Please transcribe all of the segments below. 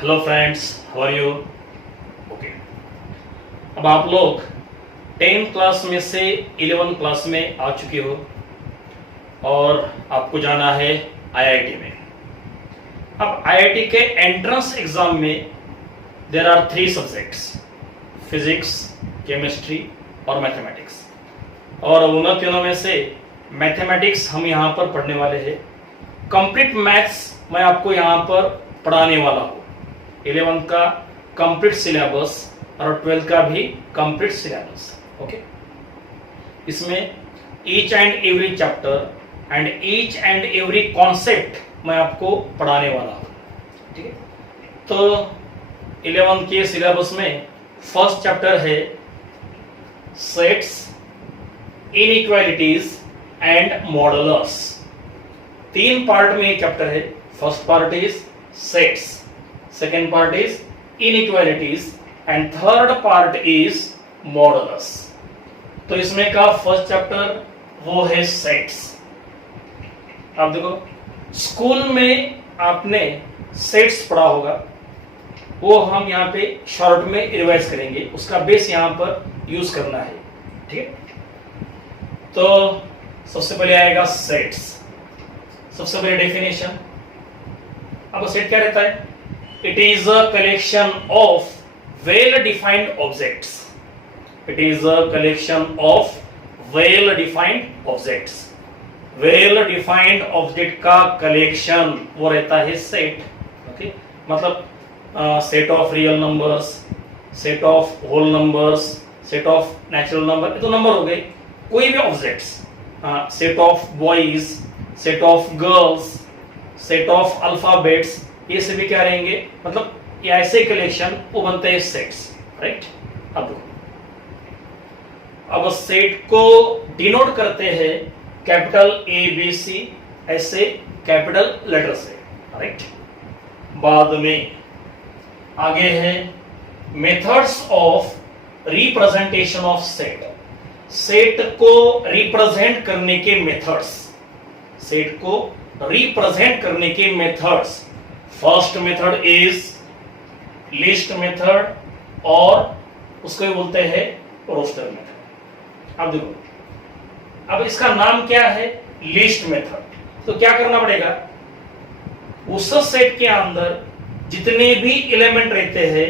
Hello friends, how are you? Okay, अब आप लोग 10th क्लास में से 11th क्लास में आ चुके हो और आपको जाना है आईआईटी में। अब आईआईटी के एंट्रेंस एग्जाम में there are 3 subjects, physics, chemistry और मैथमेटिक्स। और उन तीनों में से मैथमेटिक्स हम यहाँ पर पढ़ने वाले हैं। कंप्लीट मैथ्स मैं आपको यहाँ पर पढ़ाने वाला हूँ। 11th का कंप्लीट सिलेबस और 12th का भी कंप्लीट सिलेबस। ओके, इसमें each and every chapter and each and every concept मैं आपको पढ़ाने वाला हूँ। ठीक है, तो 11th के सिलेबस में फर्स्ट चैप्टर है sets, inequalities and modulus. 3 part में चैप्टर है। First part is sets, second part is inequalities and third part is modulus. तो इसमें का फर्स्ट चैप्टर वो है सेट्स। आप देखो, स्कूल में आपने सेट्स पढ़ा होगा, वो हम यहाँ पे शॉर्ट में रिवाइज करेंगे, उसका बेस यहाँ पर यूज करना है। ठीक है, तो सबसे पहले आएगा सेट्स। सबसे पहले डेफिनेशन। अब सेट क्या रहता है? It is a collection of well defined objects. It is a collection of well defined objects. Well defined object का कलेक्शन वो रहता है सेट। ओके, मतलब set of real numbers, set of whole numbers, set of natural number, ये तो number हो गए। कोई भी objects, set of boys, set of girls, set of alphabets, ये सभी क्या रहेंगे? मतलब ये ऐसे कलेक्शन वो बनते हैं सेट्स। राइट, अब सेट को डिनोट करते हैं कैपिटल ए बी सी ऐसे कैपिटल लेटर से। राइट, बाद में आगे है methods of representation of set. Set को रिप्रेजेंट करने के मेथड्स, सेट को रिप्रेजेंट करने के methods. First method is list method और उसको बोलते हैं रोस्टर मेथड। अब देखो, अब इसका नाम क्या है? List method. तो क्या करना पड़ेगा? उस सेट के अंदर जितने भी एलिमेंट रहते हैं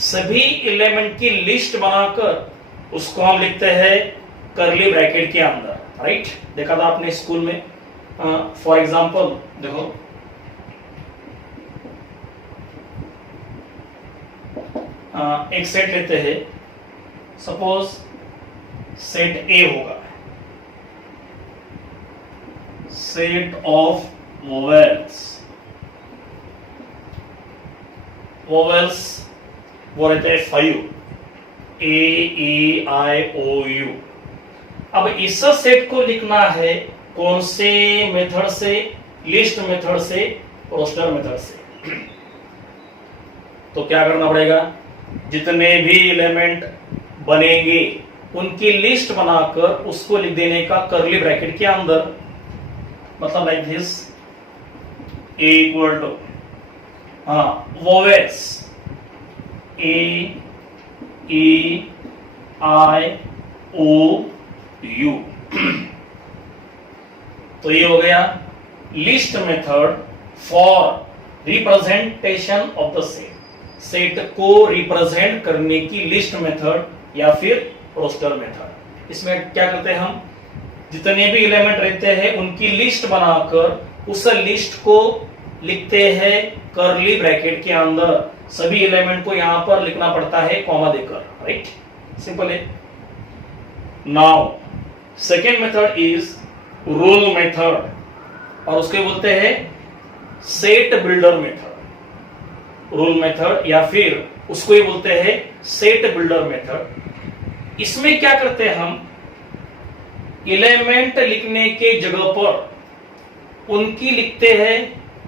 सभी एलिमेंट की लिस्ट बनाकर उसको हम लिखते हैं कर्ली ब्रैकेट के अंदर। राइट, देखा था आपने स्कूल में। फॉर एग्जाम्पल देखो, एक सेट लेते हैं, सपोज सेट ए होगा, सेट ऑफ वोवेल्स। वोवेल्स वो रहते हैं 5, ए ई आई ओ यू। अब इस सेट को लिखना है कौन से मेथड से? लिस्ट मेथड से, रोस्टर मेथड से। तो क्या करना पड़ेगा? जितने भी एलिमेंट बनेंगे उनकी लिस्ट बनाकर उसको लिख देने का कर्ली ब्रैकेट के अंदर। मतलब like this, A equal to vowels, A E I O U. तो ये हो गया list method for representation of the set. Set को रिप्रेजेंट करने की लिस्ट मेथड या फिर रोस्टर मेथड। इसमें क्या करते हैं हम? जितने भी एलिमेंट रहते हैं उनकी लिस्ट बनाकर उस लिस्ट को लिखते हैं कर्ली ब्रैकेट के अंदर। सभी एलिमेंट को यहां पर लिखना पड़ता है कॉमा देकर। राइट, सिंपल है। Now second method is rule method और उसके बोलते हैं set builder method. Rule method या फिर उसको ही बोलते हैं सेट बिल्डर मेथड। इसमें क्या करते हैं हम? एलिमेंट लिखने के जगह पर उनकी लिखते हैं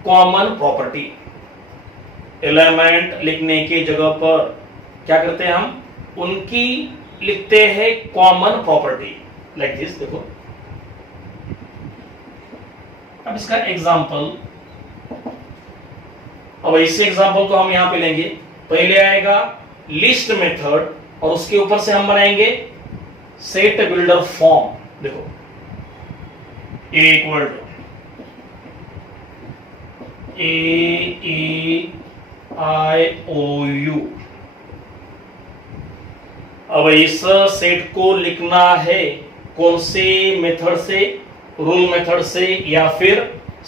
कॉमन प्रॉपर्टी। एलिमेंट लिखने के जगह पर क्या करते हैं हम? उनकी लिखते हैं कॉमन प्रॉपर्टी। लाइक दिस, देखो। अब इसका एग्जांपल, अब इसी एग्जांपल को हम यहां पे लेंगे। पहले आएगा लिस्ट मेथड और उसके ऊपर से हम बनाएंगे सेट बिल्डर फॉर्म। देखो ए इक्वल टू AEIOU। अब इस सेट को लिखना है कौन से मेथड से, रूल मेथड से या फिर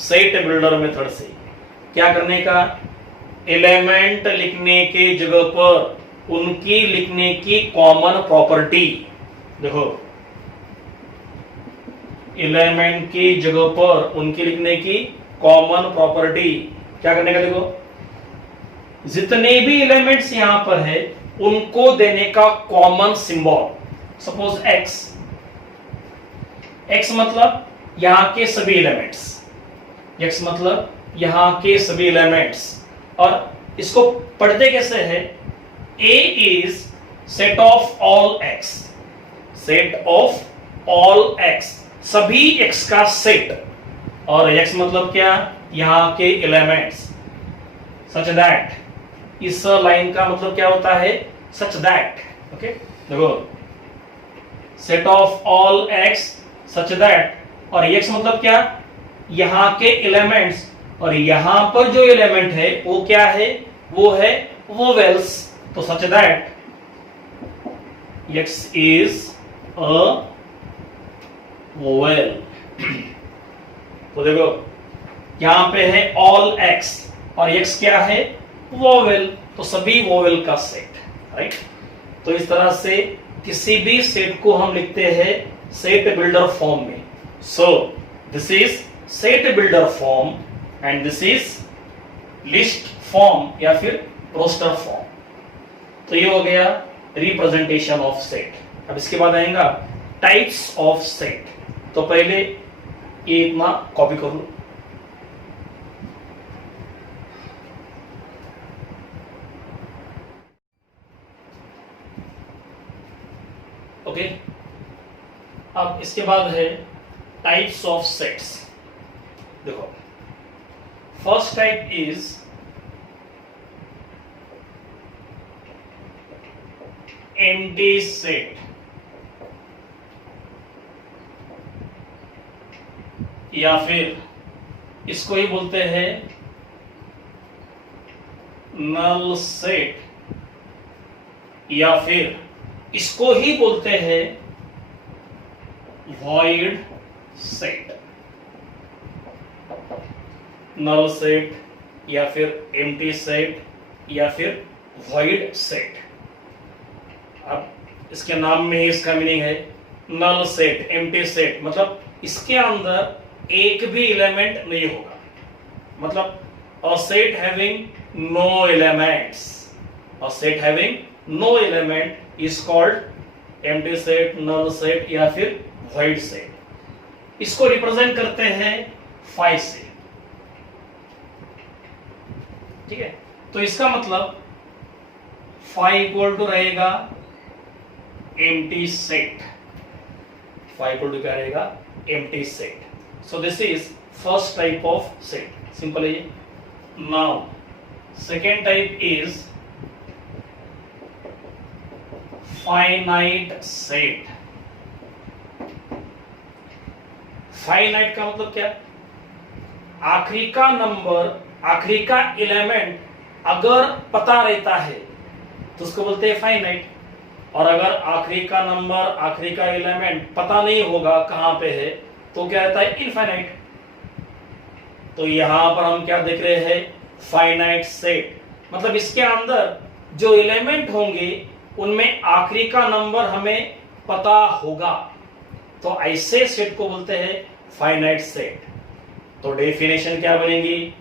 सेट बिल्डर मेथड से। क्या करने का, एलिमेंट लिखने के जगह पर उनकी लिखने की कॉमन प्रॉपर्टी। देखो एलिमेंट की जगह पर उनकी लिखने की कॉमन प्रॉपर्टी क्या करने का, देखो जितने भी एलिमेंट्स यहां पर है उनको देने का common symbol. Suppose x, x मतलब यहां के सभी एलिमेंट्स, x मतलब यहां के सभी एलिमेंट्स। और इसको पढ़ते कैसे है, A is set of all x, set of all x, सभी x का सेट। और x मतलब क्या, यहां के एलिमेंट्स। सच दैट, इस लाइन का मतलब क्या होता है, सच दैट। ओके, देखो set of all x such that, और x मतलब क्या, यहां के एलिमेंट्स। और यहां पर जो एलिमेंट है वो क्या है, वो है वोवेल्स। तो such that x is a vowel। तो देखो यहां पे है all x और x क्या है, वोवेल। तो सभी वोवेल का सेट, राइट। तो इस तरह से किसी भी सेट को हम लिखते हैं सेट बिल्डर फॉर्म में। So this is set builder form and this is list form या फिर रोस्टर फॉर्म। तो ये हो गया रिप्रेजेंटेशन ऑफ सेट। अब इसके बाद आएगा टाइप्स ऑफ सेट। तो पहले ये इतना कॉपी कर लो। ओके, अब इसके बाद है टाइप्स ऑफ सेट्स। देखो first type is empty set या फिर इसको ही बोलते हैं नल सेट या फिर इसको ही बोलते हैं वॉइड सेट। नल सेट या फिर एम्प्टी सेट या फिर वॉइड सेट। अब इसके नाम में ही इसका मीनिंग है नल सेट, एम्प्टी सेट, मतलब इसके अंदर एक भी एलिमेंट नहीं होगा। मतलब a set having no elements, a set having no element is called empty set, null set या फिर वॉइड सेट। इसको रिप्रेजेंट करते हैं 5 से। ठीक है, तो इसका मतलब 5 इक्वल टू रहेगा एम्प्टी सेट। 5 इक्वल टू क्या रहेगा, empty set. So this is first type of set. Simple है ये। Now second type is finite set। finite का मतलब क्या, आखिरी का नंबर, आखिरी का एलिमेंट अगर पता रहता है तो उसको बोलते हैं फाइनाइट। और अगर आखिरी का नंबर, आखिरी का एलिमेंट पता नहीं होगा कहां पे है तो क्या रहता है, इनफाइनाइट। तो यहां पर हम क्या देख रहे हैं, फाइनाइट सेट। मतलब इसके अंदर जो एलिमेंट होंगे उनमें आखिरी का नंबर हमें पता होगा। तो ऐसे सेट को बोलते हैं फाइनाइट सेट। तो डेफिनेशन क्या बनेगी,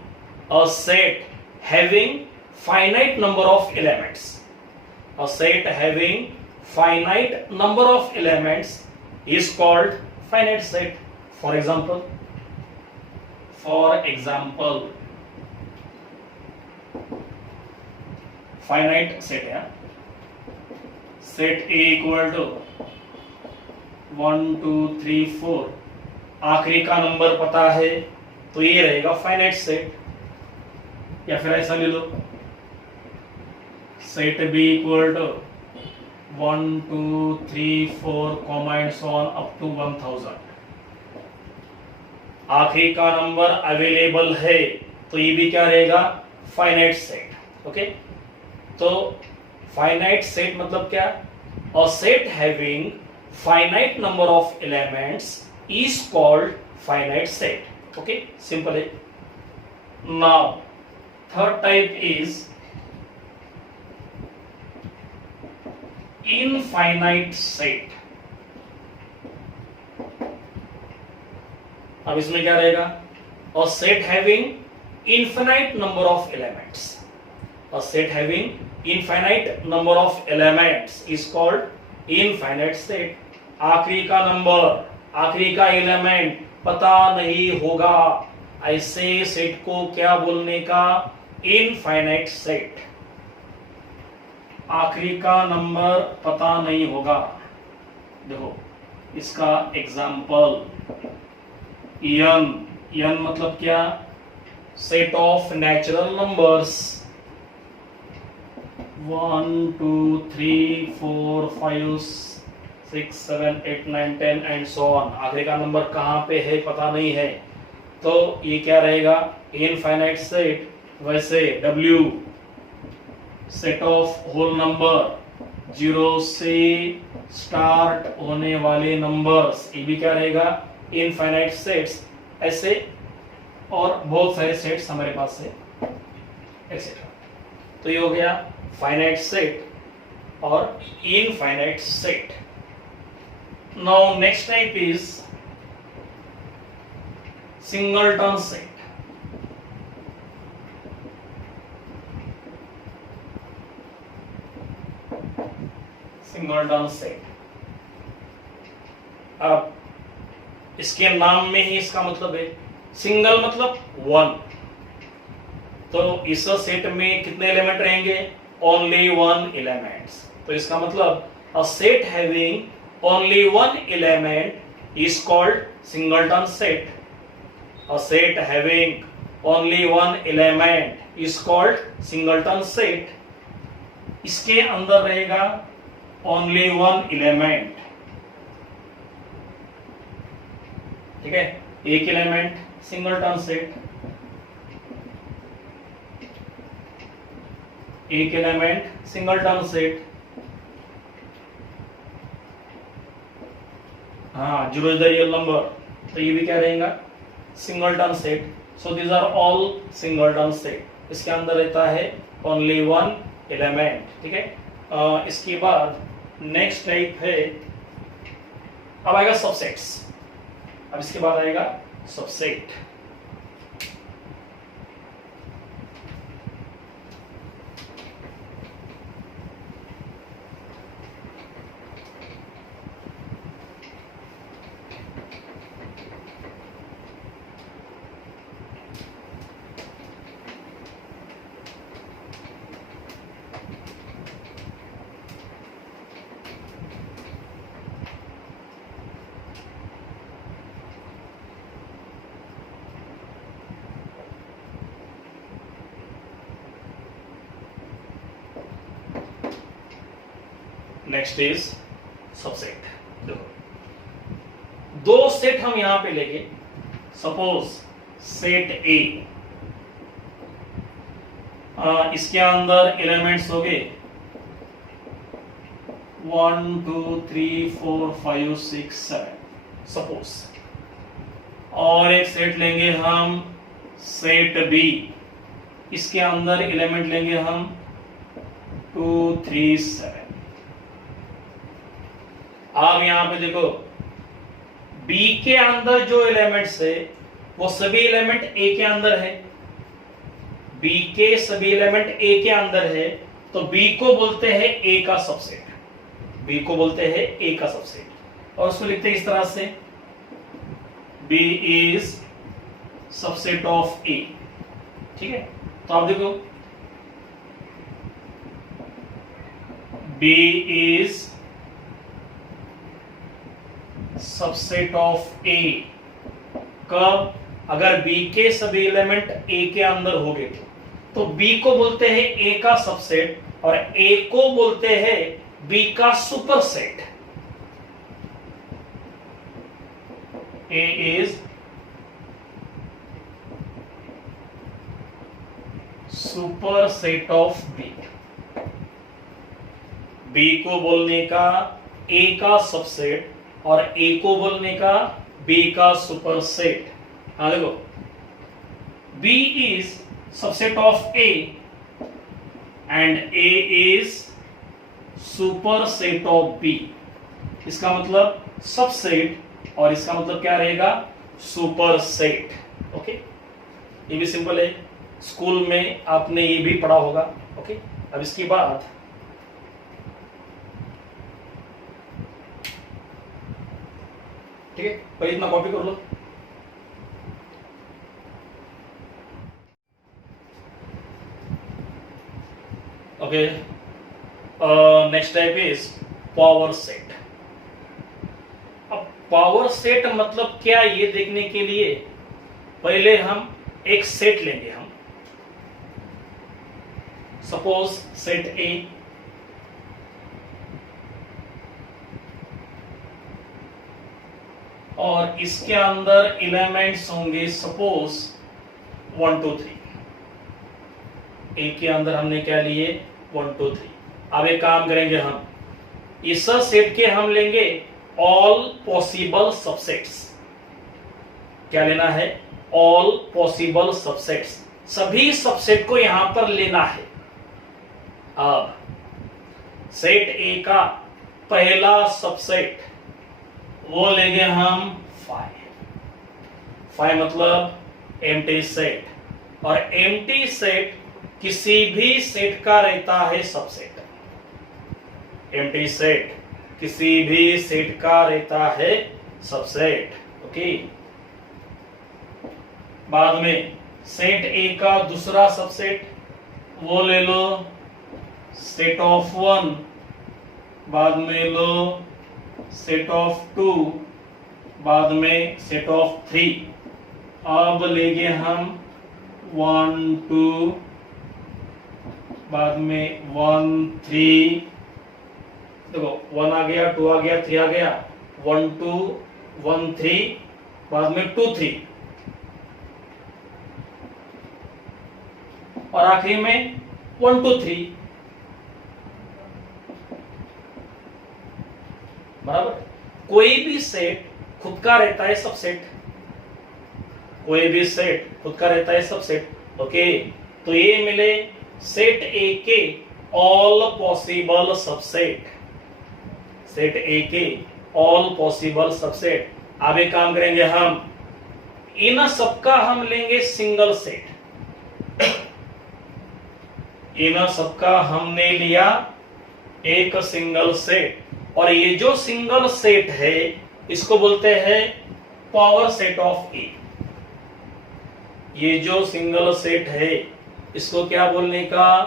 अ set having finite number of elements. A set having finite number of elements is called finite set. For example, finite set है, set A equal to 1 2 3 4, आखिरी का नंबर पता है तो ये रहेगा फाइनाइट सेट। या फिर ऐसा ले लो, set B equal to 1 2 3 4 comma and so on up to 1000। आखिरी का नंबर अवेलेबल है तो ये भी क्या रहेगा, फाइनाइट सेट। ओके, तो फाइनाइट सेट मतलब क्या, a set having finite number of elements is called finite set. Okay, simple है। Now third type is infinite set. अब इसमें क्या रहेगा, a set having infinite number of elements, a set having infinite number of elements is called infinite set. आखिरी का number, आखिरी का element पता नहीं होगा, ऐसे सेट को क्या बोलने का, इनफाइनाइट सेट। आखिरी का नंबर पता नहीं होगा। देखो इसका एग्जाम्पल n, n मतलब क्या, set of natural numbers 1 2 3 4 5 6 7 8 9 10 and so on. आखिरी का नंबर कहां पे है पता नहीं है, तो ये क्या रहेगा, इनफाइनाइट सेट। वैसे W, set of whole number 0 से स्टार्ट होने वाले नंबर्स, ये भी क्या रहेगा, इनफाइनाइट सेट्स। ऐसे और बहुत सारे सेट्स हमारे पास है एक्सेट्रा। तो ये हो गया फाइनाइट सेट और infinite set. Now next type is singleton set. Singleton set, अब इसके नाम में ही इसका मतलब है, सिंगल मतलब वन, तो इस सेट में कितने एलिमेंट रहेंगे, ओनली वन एलिमेंट्स। तो इसका मतलब a set having only one element is called singleton set. A set having only one element is called singleton set. इसके अंदर रहेगा ओनली वन एलिमेंट, ठीक है, एक एलिमेंट सिंगलटन सेट, एक एलिमेंट सिंगलटन सेट। हाँ, zero is the real number, तो ये भी क्या रहेगा, singleton set. So these are all singleton set. इसके अंदर रहता है ओनली वन एलिमेंट, ठीक है। इसके बाद नेक्स्ट टाइप है, अब आएगा सबसेट्स। अब इसके बाद आएगा सबसेट। Next is subset. देखो दो सेट हम यहां पे लेंगे, सपोज सेट ए, इसके अंदर एलिमेंट्स हो गए 1 2 3 4 5 6 7 सपोज, और एक सेट लेंगे हम सेट बी, इसके अंदर एलिमेंट लेंगे हम 2 3 7। अब यहां पे देखो B के अंदर जो एलिमेंट्स है वो सभी एलिमेंट A के अंदर है, B के सभी एलिमेंट A के अंदर है, तो B को बोलते हैं A का सबसेट, B को बोलते हैं A का सबसेट। और उसको लिखते हैं इस तरह से, B is subset of A, ठीक है। तो आप देखो B is subset of A कब, अगर B के सभी एलिमेंट A के अंदर हो गए तो। तो बी को बोलते हैं ए का सबसेट और ए को बोलते हैं बी का superset. A is superset of B. B को बोलने का ए का सबसेट और ए को बोलने का बी का सुपरसेट। हाँ देखो, B is subset of A and A is superset of B. इसका मतलब सबसेट और इसका मतलब क्या रहेगा, सुपरसेट। ओके, ये भी सिंपल है, स्कूल में आपने ये भी पढ़ा होगा। ओके, अब इसके बाद ठीक है, पहले इतना कॉपी कर लो। Okay, next type is power set. अब पावर सेट मतलब क्या, ये देखने के लिए पहले हम एक सेट लेंगे। हम सपोज सेट ए, और इसके अंदर एलिमेंट्स होंगे सपोज 1 2 3। ए के अंदर हमने क्या लिए, 1 2 3। अब एक काम करेंगे, हम इस सेट के हम लेंगे ऑल पॉसिबल सबसेट्स। क्या लेना है, ऑल पॉसिबल सबसेट्स, सभी सबसेट को यहां पर लेना है। अब सेट ए का पहला सबसेट वो लेंगे हम 5 मतलब एम्प्टी सेट, और एम्प्टी सेट किसी भी सेट का रहता है सबसेट। एम्प्टी सेट किसी भी सेट का रहता है सबसेट। ओके, बाद में सेट ए का दूसरा सबसेट वो ले लो सेट ऑफ 1, बाद में लो सेट ऑफ 2, बाद में सेट ऑफ 3। अब लेंगे हम 1 2, बाद में 1 3। देखो 1 आ गया, 2 आ गया, 3 आ गया, 1 2 1 3, बाद में 2 3, और आखिरी में 1 2 3। बराबर, कोई भी सेट खुद का रहता है सबसेट, कोई भी सेट खुद का रहता है सबसेट। ओके, तो ये मिले सेट ए के ऑल पॉसिबल सबसेट, सेट ए के ऑल पॉसिबल सबसेट। अब एक काम करेंगे, हम इन सबका हम लेंगे सिंगल सेट। इन सबका हमने लिया एक सिंगल सेट, और ये जो सिंगल सेट है इसको बोलते हैं पावर सेट ऑफ ए। ये जो सिंगल सेट है इसको क्या बोलने का,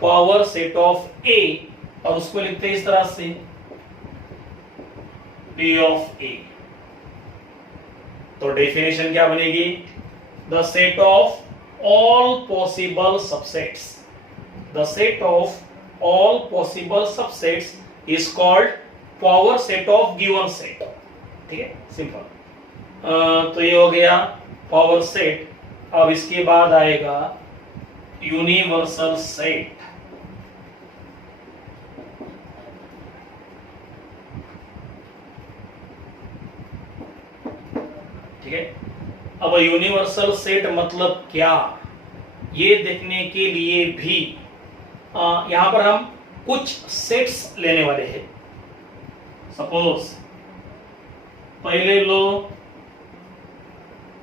पावर सेट ऑफ ए, और उसको लिखते हैं इस तरह से P ऑफ ए। तो डेफिनेशन क्या बनेगी, the set of all possible subsets, the set of all possible subsets is called power set of given set. ठीक है, सिंपल। तो ये हो गया पावर सेट। अब इसके बाद आएगा यूनिवर्सल सेट। ठीक है, अब यूनिवर्सल सेट मतलब क्या, ये देखने के लिए भी यहां पर हम कुछ सेट्स लेने वाले हैं। सपोज पहले लो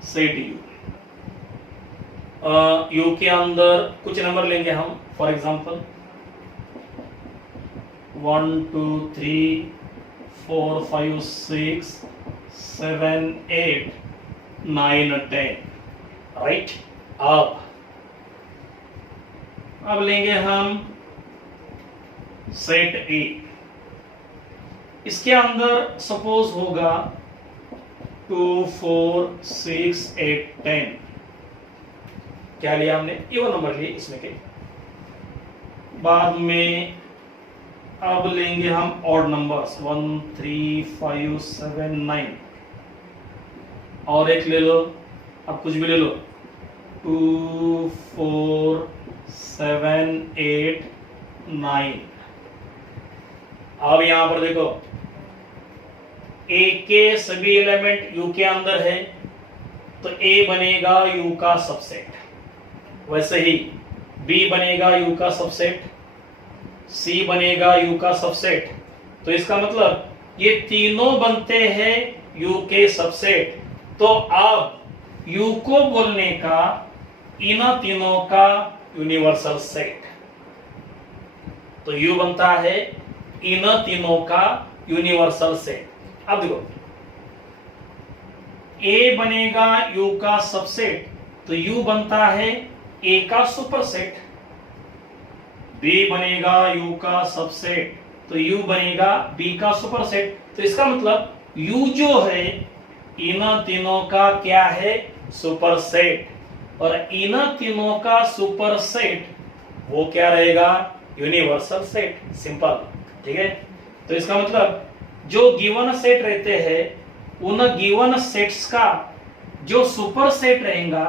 सेट यू, यू के अंदर कुछ नंबर लेंगे हम, फॉर एग्जांपल 1 2 3 4 5 6 7 8 9 10, राइट। अब लेंगे हम सेट ए, इसके अंदर सपोज होगा 2 4 6 8 10, क्या लिया हमने, इवन नंबर लिए इसमें के। बाद में अब लेंगे हम ऑड नंबर्स 1 3 5 7 9, और एक ले लो, अब कुछ भी ले लो 2 4 7 8 9। अब यहां पर देखो ए के सभी एलिमेंट यू के अंदर है, तो ए बनेगा यू का सबसेट, वैसे ही बी बनेगा यू का सबसेट, सी बनेगा यू का सबसेट। तो इसका मतलब ये तीनों बनते हैं यू के सबसेट। तो अब यू को बोलने का इन तीनों का यूनिवर्सल सेट, तो यू बनता है इन तीनों का यूनिवर्सल सेट। अब देखो ए बनेगा यू का सबसेट, तो यू बनता है ए का सुपरसेट, बी बनेगा यू का सबसेट, तो यू बनेगा बी का सुपरसेट। तो इसका मतलब यू जो है इन तीनों का क्या है, सुपरसेट, और इन तीनों का सुपरसेट वो क्या रहेगा, यूनिवर्सल सेट। सिंपल, ठीक है। तो इसका मतलब जो गिवन सेट रहते हैं उन गिवन सेट्स का जो सुपर सेट रहेगा,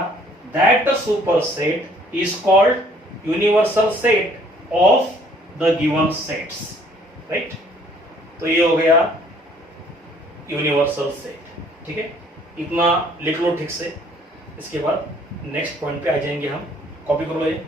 that super set is called universal set of the given sets, right. तो ये हो गया यूनिवर्सल सेट, ठीक है। इतना लिख लो ठीक से। इसके बाद नेक्स्ट पॉइंट पे आ जाएंगे हम, कॉपी कर लो ये।